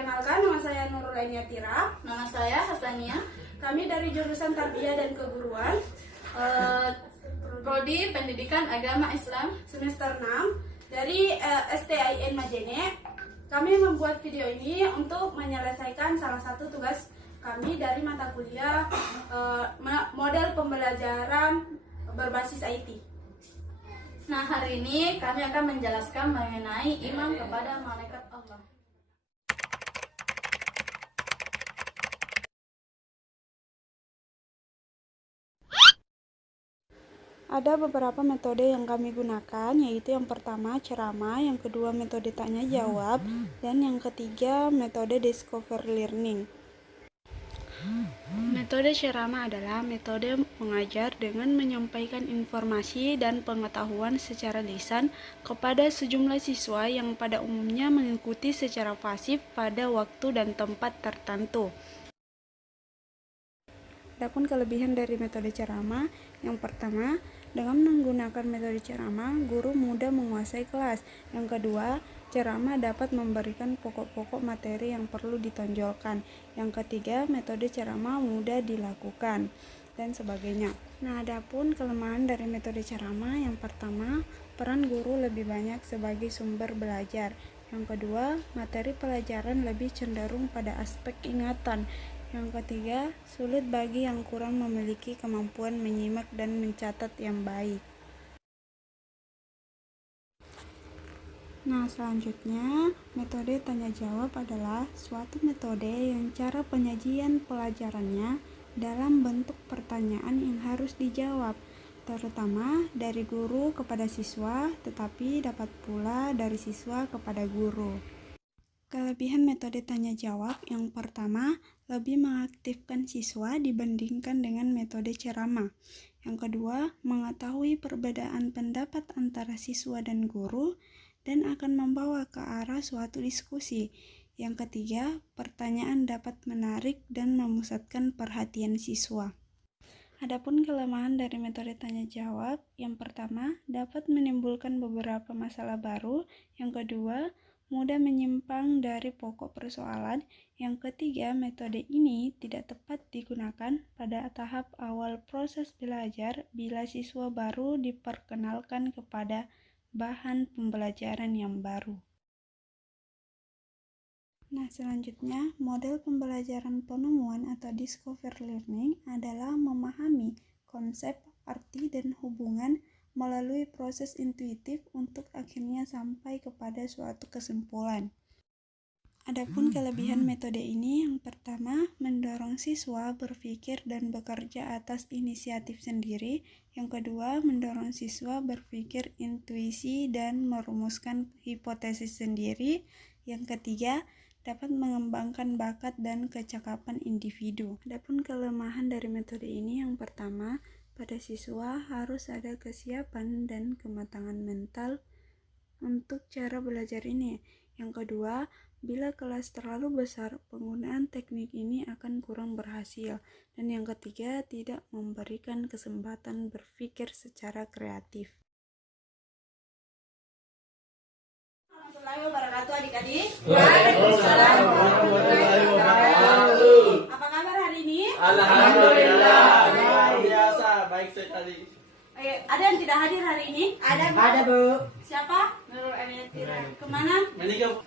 Perkenalkan, nama saya Nurul Tira. Nama saya Hasania. Kami dari jurusan Tarbiyah dan Keguruan, Prodi Pendidikan Agama Islam semester 6 dari STIN Majene. Kami membuat video ini untuk menyelesaikan salah satu tugas kami dari mata kuliah model pembelajaran berbasis IT. Nah, hari ini kami akan menjelaskan mengenai iman kepada malaikat Allah. Ada beberapa metode yang kami gunakan, yaitu yang pertama ceramah, yang kedua metode tanya jawab, dan yang ketiga metode discovery learning. Metode ceramah adalah metode mengajar dengan menyampaikan informasi dan pengetahuan secara lisan kepada sejumlah siswa yang pada umumnya mengikuti secara pasif pada waktu dan tempat tertentu. Adapun kelebihan dari metode ceramah, yang pertama, dengan menggunakan metode ceramah, guru mudah menguasai kelas. Yang kedua, ceramah dapat memberikan pokok-pokok materi yang perlu ditonjolkan. Yang ketiga, metode ceramah mudah dilakukan, dan sebagainya. Nah, adapun kelemahan dari metode ceramah, yang pertama, peran guru lebih banyak sebagai sumber belajar. Yang kedua, materi pelajaran lebih cenderung pada aspek ingatan. Yang ketiga, sulit bagi yang kurang memiliki kemampuan menyimak dan mencatat yang baik. Nah, selanjutnya, metode tanya jawab adalah suatu metode yang cara penyajian pelajarannya dalam bentuk pertanyaan yang harus dijawab, terutama dari guru kepada siswa, tetapi dapat pula dari siswa kepada guru. Kelebihan metode tanya jawab, yang pertama, lebih mengaktifkan siswa dibandingkan dengan metode ceramah. Yang kedua, mengetahui perbedaan pendapat antara siswa dan guru dan akan membawa ke arah suatu diskusi. Yang ketiga, pertanyaan dapat menarik dan memusatkan perhatian siswa. Adapun kelemahan dari metode tanya jawab, yang pertama, dapat menimbulkan beberapa masalah baru. Yang kedua, mudah menyimpang dari pokok persoalan. Yang ketiga, metode ini tidak tepat digunakan pada tahap awal proses belajar bila siswa baru diperkenalkan kepada bahan pembelajaran yang baru. Nah, selanjutnya, model pembelajaran penemuan atau discovery learning adalah memahami konsep, arti, dan hubungan melalui proses intuitif untuk akhirnya sampai kepada suatu kesimpulan. Adapun kelebihan metode ini, yang pertama, mendorong siswa berpikir dan bekerja atas inisiatif sendiri. Yang kedua, mendorong siswa berpikir intuisi dan merumuskan hipotesis sendiri. Yang ketiga, dapat mengembangkan bakat dan kecakapan individu. Adapun kelemahan dari metode ini, yang pertama, pada siswa harus ada kesiapan dan kematangan mental untuk cara belajar ini. Yang kedua, bila kelas terlalu besar, penggunaan teknik ini akan kurang berhasil. Dan yang ketiga, tidak memberikan kesempatan berpikir secara kreatif. Warahmatullahi wabarakatuh, adik-adik. Waalaikumsalam warahmatullahi wabarakatuh. Apa kabar hari ini? Alhamdulillah, luar biasa, baik sekali. Ada yang tidak hadir hari ini? Ada, Bu. Siapa? Nurul Tira. Kemana? Menikah.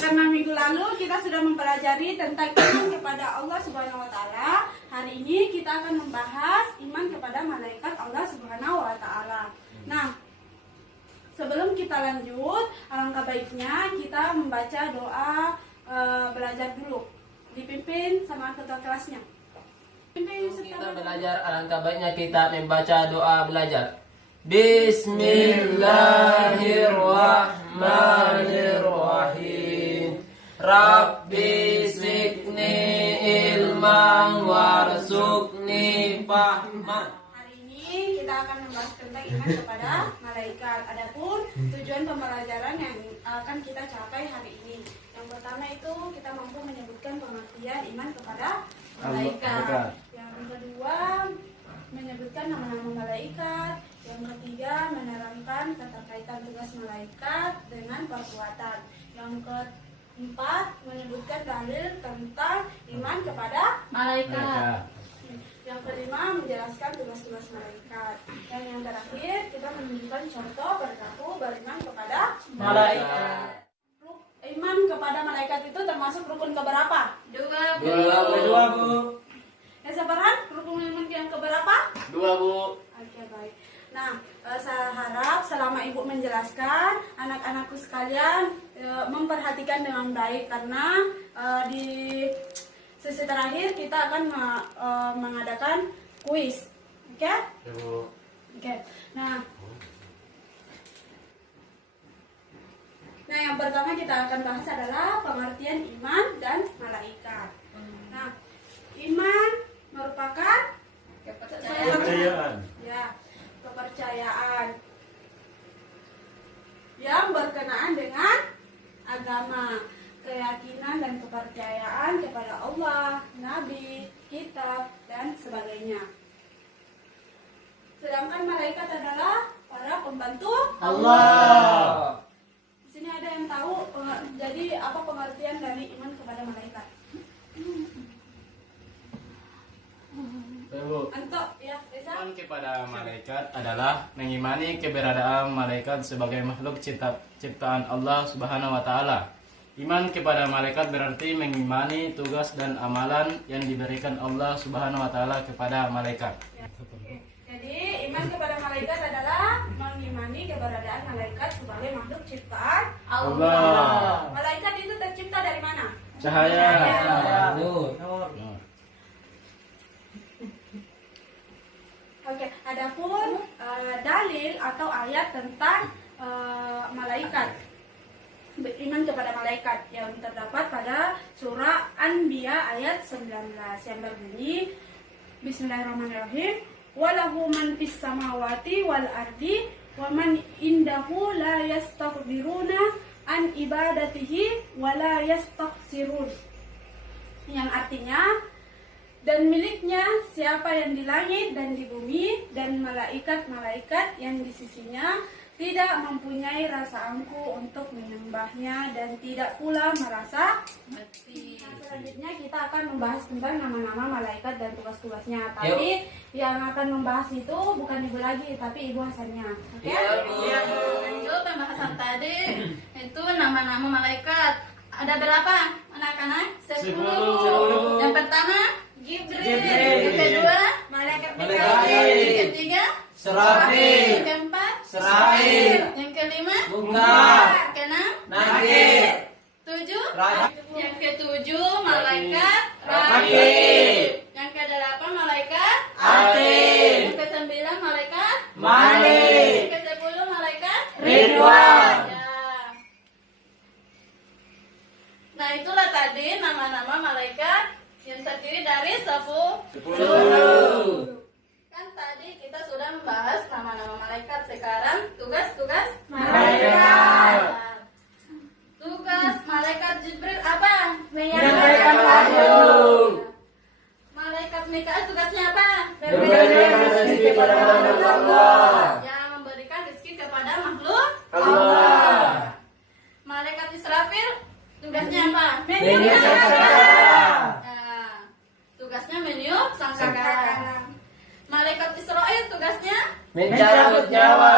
Karena minggu lalu kita sudah mempelajari tentang iman kepada Allah Subhanahu wa Ta'ala. Hari ini kita akan membahas iman kepada malaikat Allah Subhanahu wa Ta'ala. Nah, sebelum kita lanjut, alangkah baiknya kita membaca doa belajar dulu, dipimpin sama ketua kelasnya. Kita belajar, alangkah baiknya kita membaca doa belajar. Bismillahirrahmanirrahim. Rabbi zidni ilman warzuqni fahman. Hari ini kita akan membahas tentang iman kepada malaikat. Adapun tujuan pembelajaran yang akan kita capai hari ini. Yang pertama itu kita mampu menyebutkan pengertian iman kepada malaikat. Yang kedua, menyebutkan nama-nama malaikat. Yang ketiga, menerangkan keterkaitan tugas malaikat dengan perbuatan. Yang 4. Menyebutkan dalil tentang iman kepada malaikat. Yang kelima, menjelaskan tugas-tugas malaikat. Dan yang terakhir, kita menunjukkan contoh berlaku beriman kepada Malaikat. Iman kepada malaikat itu termasuk rukun keberapa? 2, Bu. Dua, Bu. Sabaran, rukun iman yang keberapa? 2, Bu. Oke, baik. Nah, saya harap selama Ibu menjelaskan, anak-anakku sekalian memperhatikan dengan baik karena di sesi terakhir kita akan mengadakan kuis. Oke? Ya, Bu. Oke. Nah, yang pertama kita akan bahas adalah pengertian iman dan malaikat. Nah, iman merupakan Kepercayaan. ya, kepercayaan yang berkenaan dengan agama, keyakinan dan kepercayaan kepada Allah, Nabi, kitab, dan sebagainya. Sedangkan malaikat adalah para pembantu Allah. Di sini ada yang tahu jadi apa pengertian dari iman kepada malaikat? Ya, Bu. Anto, ya, Reza? Iman kepada malaikat adalah mengimani keberadaan malaikat sebagai makhluk ciptaan Allah Subhanahu wa taala. Iman kepada malaikat berarti mengimani tugas dan amalan yang diberikan Allah Subhanahu wa taala kepada malaikat. Ya. Oke. Jadi iman kepada malaikat adalah mengimani keberadaan malaikat sebagai makhluk ciptaan Allah. Malaikat itu tercipta dari mana? Cahaya. Nur. Oke, adapun dalil atau ayat tentang malaikat, iman kepada malaikat yang terdapat pada surah Anbiya ayat 19 yang berbunyi Bismillahirrahmanirrahim, walahu man fis samawati wal ardi wa man indahu la yastakbiruna an ibadatihi wa la yastaksirun, yang artinya, dan miliknya siapa yang di langit dan di bumi dan malaikat-malaikat yang di sisinya tidak mempunyai rasa angkuh untuk menyembahnya dan tidak pula merasa Berarti selanjutnya kita akan membahas tentang nama-nama malaikat dan tugas-tugasnya. Tapi yang akan membahas itu bukan Ibu lagi, tapi Ibu Hasannya. Oke? lanjut pembahasan tadi itu nama-nama malaikat. Ada berapa anak-anak? 10. Yang pertama Jibril. Yang kedua Malaikat Mikail. Yang ketiga Serafil. Yang keempat Serafil. Yang kelima Munkar. Yang keenam Nakir. 7. Rakib. Yang ketujuh malaikat Rakib. Rakib. Yang kedelapan malaikat Atid. Yang kesembilan malaikat Malik. Yang ke-10 malaikat Ridwan. Ya. Nah, itulah tadi nama-nama malaikat yang terdiri dari 10. Kan tadi kita sudah membahas nama-nama malaikat. Sekarang tugas-tugas Malaikat. Tugas malaikat Jibril apa? Menyampaikan wahyu. Malaikat Mikail tugasnya apa? Memberikan rezeki kepada makhluk Allah. Yang memberikan rezeki kepada makhluk Allah. Malaikat Israfil tugasnya apa? Meniup sangkakala. Nah, tugasnya meniup sangkakala. Malaikat Israel tugasnya Mencabut nyawa.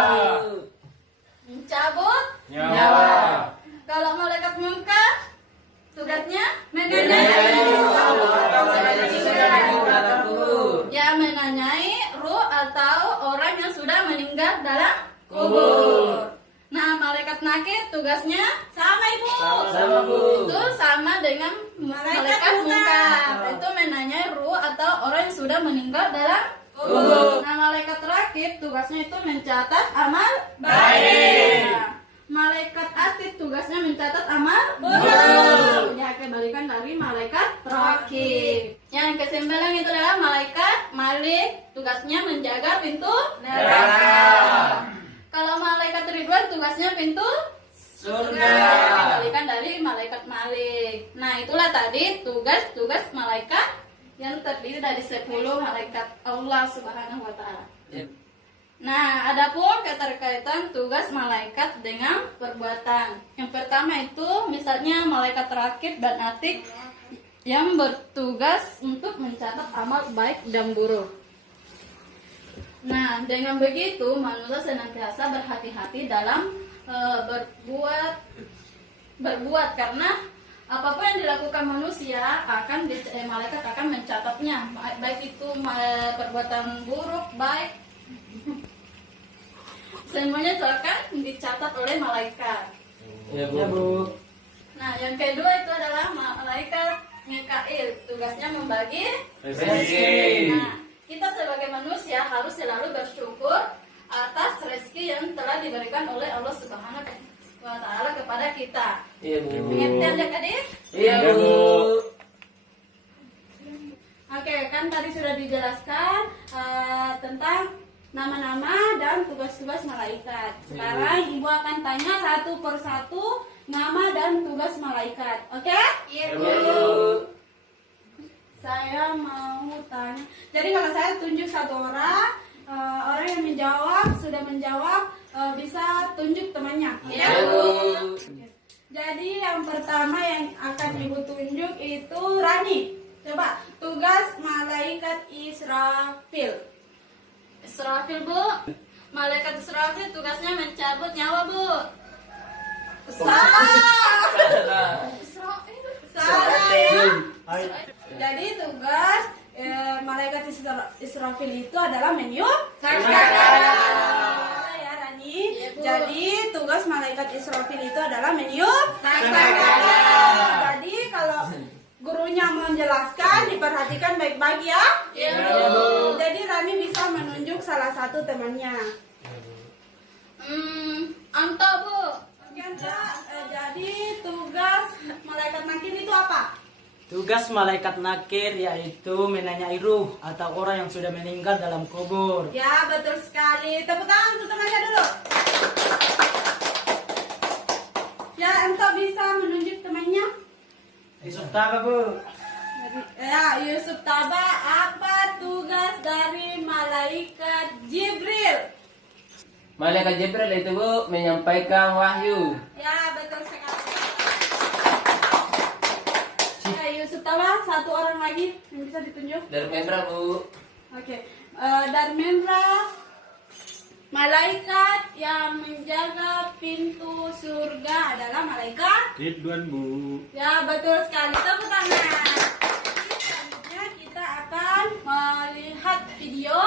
mencabut. Nyawa. Kalau malaikat Munkar tugasnya ya menanyai ruh atau orang yang sudah meninggal dalam kubur. Nah, malaikat Nakir tugasnya sama Ibu. Sama, Bu. Itu sama dengan malaikat Munkar. Itu menanyai ruh atau orang yang sudah meninggal dalam kubur. Nah, malaikat Rakib tugasnya itu mencatat amal baik. Nah, malaikat Atid tugasnya mencatat amal buruk. Ya, kebalikan dari malaikat Rakib. Yang kesembilan itu adalah malaikat Malik, tugasnya menjaga pintu neraka. Kalau malaikat Ridwan tugasnya pintu surga. Kebalikan dari malaikat Malik. Nah, itulah tadi tugas-tugas malaikat yang terdiri dari 10 malaikat Allah Subhanahu wa taala. Nah, adapun keterkaitan tugas malaikat dengan perbuatan. Yang pertama itu misalnya malaikat rakib dan atid yang bertugas untuk mencatat amal baik dan buruk. Nah, dengan begitu manusia senantiasa berhati-hati dalam berbuat karena apapun yang dilakukan manusia akan malaikat akan mencatatnya, baik itu perbuatan buruk, baik semuanya itu akan dicatat oleh malaikat. Ya Bu. Nah, yang kedua itu adalah malaikat Mikail, tugasnya membagi Rezeki. Nah, kita sebagai manusia harus selalu bersyukur atas rezeki yang telah diberikan oleh Allah Subhanahu wa Ta'ala kepada kita. Iya Bu. Pengertian adik-adik? Iya Bu. Oke, kan tadi sudah dijelaskan tentang nama-nama dan tugas-tugas malaikat. Sekarang Ibu akan tanya satu persatu nama dan tugas malaikat. Oke? Iya, Iya Bu. Bu. Saya mau tanya. Jadi kalau saya tunjuk satu orang, orang yang sudah menjawab, bisa tunjuk temannya. Iya, Iya Bu. Jadi yang pertama yang akan Ibu tunjuk itu Rani. Coba, tugas malaikat Israfil. Israfil, Bu. Malaikat Israfil tugasnya mencabut nyawa, Bu. Salah. Salah ya. Hai. Jadi tugas malaikat Israfil itu adalah meniup Sangkakala. ya Rani. Iya, Bu. Jadi tugas malaikat Israfil itu adalah meniup Sangkakala. Jadi kalau gurunya menjelaskan diperhatikan baik-baik ya. Iya, Iya Bu. Jadi Rani bisa menunjuk salah satu temannya. Anta, Bu. Oke, Anta. Jadi tugas malaikat nakir itu apa? Tugas malaikat nakir yaitu menanyai ruh atau orang yang sudah meninggal dalam kubur. Ya, betul sekali. Tepuk tangan untuk temannya dulu. Ya, Anta bisa menunjuk temannya. Yusuf Taba Bu. Ya, Yusuf Taba, apa tugas dari malaikat Jibril? Malaikat Jibril itu Bu menyampaikan wahyu. Ya, betul sekali. Ya, Yusuf Taba, satu orang lagi yang bisa ditunjuk. Dari Membra Bu. Oke, Darmendra, malaikat yang menjaga pintu surga adalah malaikat. Ridwan, Bu. Ya, betul sekali. Tepuk tangan. Selanjutnya kita akan melihat video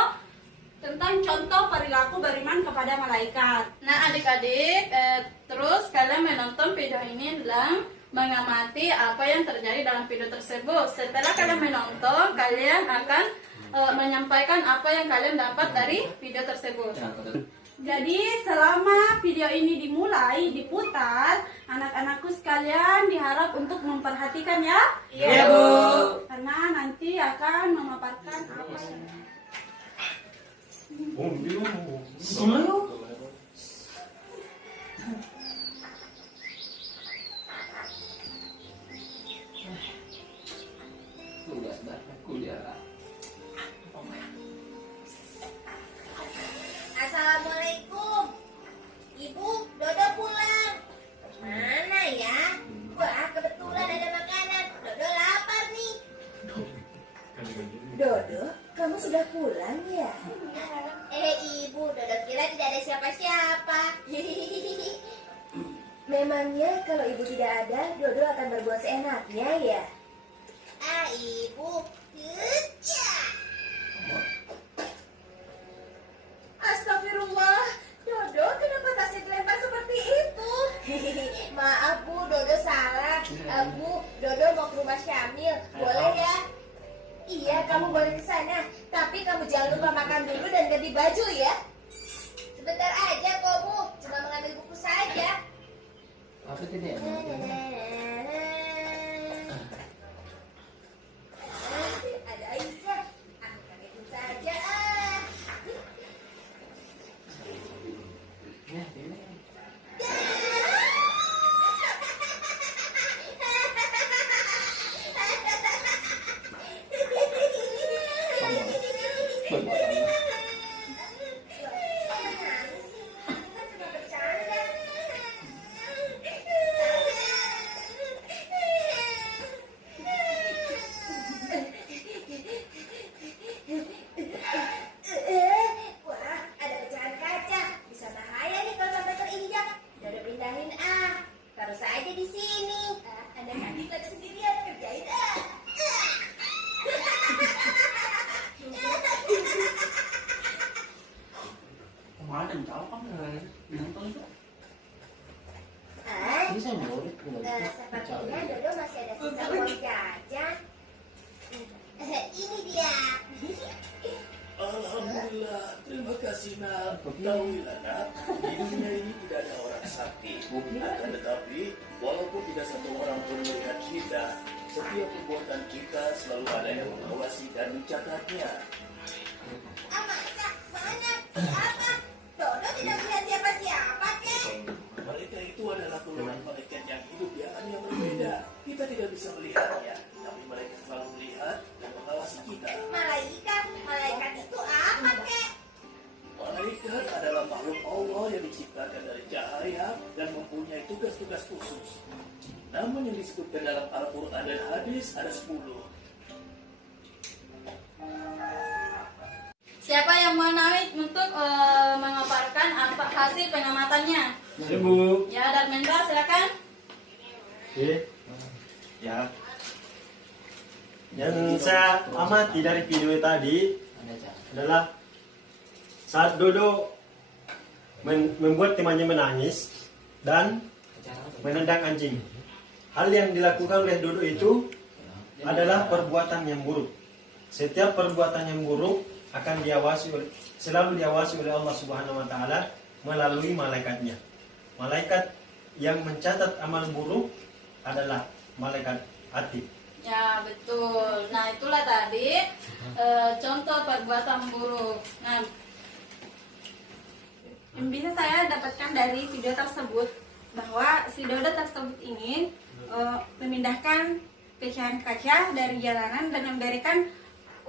tentang contoh perilaku beriman kepada malaikat. Nah, adik-adik, terus kalian menonton video ini dan mengamati apa yang terjadi dalam video tersebut. Setelah kalian menonton, kalian akan menyampaikan apa yang kalian dapat dari video tersebut. Jadi selama video ini diputar, anak-anakku sekalian diharap untuk memperhatikan ya. Iya Bu. Karena nanti akan memaparkan apa yang Tugas kuliah. Assalamualaikum. Ibu, Dodo pulang. Mana ya? Wah, kebetulan ada makanan. Dodo lapar nih. Dodo, kamu sudah pulang ya? Ibu, Dodo kira tidak ada siapa-siapa. Memangnya kalau ibu tidak ada, Dodo akan berbuat seenaknya ya? Ibu. Astagfirullah, Dodo kenapa tasnya dilempar seperti itu? Maaf Bu, Dodo salah. Bu, Dodo mau ke rumah Syamil, boleh ya? Iya, kamu boleh ke sana. Tapi kamu jangan lupa makan dulu dan ganti baju ya. Sebentar aja kok Bu, cuma mengambil buku saja. Apa itu dia? Ada Aisyah, aku itu saja Ya, ini. Kayaknya Dodo masih ada sisa uang jajan. Ini dia. Alhamdulillah, terima kasih nak. Ketahuilah nak, di dunia ini tidak ada orang sakti. Akan tetapi, walaupun tidak satu orang pun melihat kita, setiap perbuatan kita selalu ada yang mengawasi dan mencatatnya. Masa? Mana? Siapa? Dodo tidak melihat siapa-siapa, Kek. Mereka itu adalah golongan malaikat yang hidup di alam yang berbeda. Kita tidak bisa melihatnya, tapi mereka selalu melihat dan mengawasi kita. Malaikat itu apa, Kek? Malaikat adalah makhluk Allah yang diciptakan dari cahaya dan mempunyai tugas-tugas khusus. Namun yang disebutkan dalam Al-Quran dan hadis ada 10. Siapa yang mau naik untuk memaparkan apa hasil pengamatannya? Ibu. Ya, Darmendra silakan. Ya. Yang saya amati dari video tadi adalah saat Dodo membuat temannya menangis dan menendang anjing. Hal yang dilakukan oleh Dodo itu adalah perbuatan yang buruk. Setiap perbuatan yang buruk akan selalu diawasi oleh Allah Subhanahu wa taala melalui malaikatnya. Malaikat yang mencatat amal buruk adalah malaikat Atid. Ya, betul. Nah, itulah tadi contoh perbuatan buruk. Nah, yang bisa saya dapatkan dari video tersebut bahwa si Dodo tersebut ingin memindahkan pecahan kaca dari jalanan dan memberikan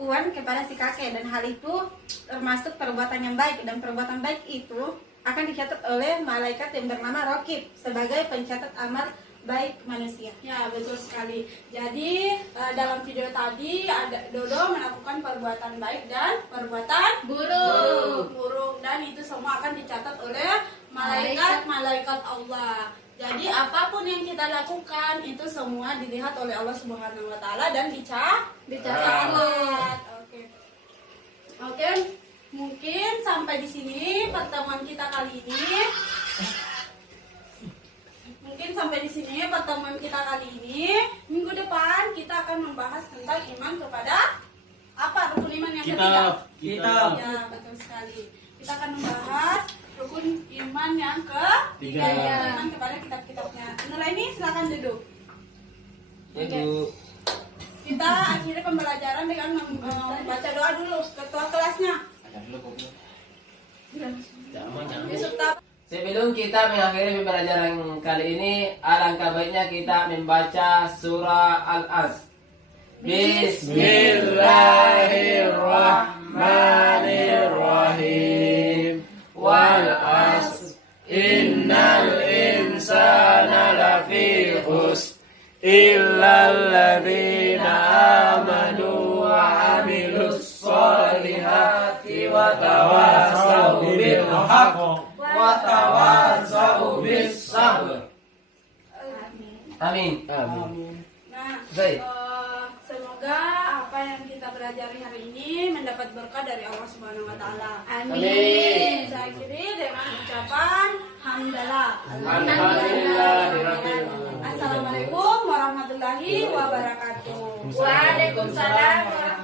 uang kepada si kakek, dan hal itu termasuk perbuatan yang baik, dan perbuatan baik itu akan dicatat oleh malaikat yang bernama Raqib sebagai pencatat amal baik manusia. Ya, betul sekali. Jadi dalam video tadi ada Dodo melakukan perbuatan baik dan perbuatan buruk, dan itu semua akan dicatat oleh malaikat Allah. Jadi apapun yang kita lakukan itu semua dilihat oleh Allah Subhanahu wa taala dan dicatat. Oke. Mungkin sampai di sini pertemuan kita kali ini. Minggu depan kita akan membahas tentang iman kepada apa? Rukun iman yang ketiga. Kitab. Ya, betul sekali. Kita akan membahas rukun iman yang ketiga, yaitu iman kepada kitab-kitabnya. Nuraini, silakan duduk. Duduk. Kita akhiri pembelajaran dengan membaca doa dulu. Ketua kelasnya. Besok Sebelum kita mengakhiri pembelajaran kali ini, alangkah baiknya kita membaca surah Al-As. Bismillahirrahmanirrahim. Wal asr innal insana lafi khusr illal ladzina amanu wa amilus solihati wa tawasaw bil haqq wa tawasaw bis sabr. Amin. Nah, Baik. semoga apa yang kita pelajari hari ini mendapat berkah dari Allah Subhanahu wa taala. Amin. Saya akhiri dengan ucapan hamdalah. Alhamdulillah. Assalamualaikum warahmatullahi wabarakatuh. Waalaikumsalam warahmatullahi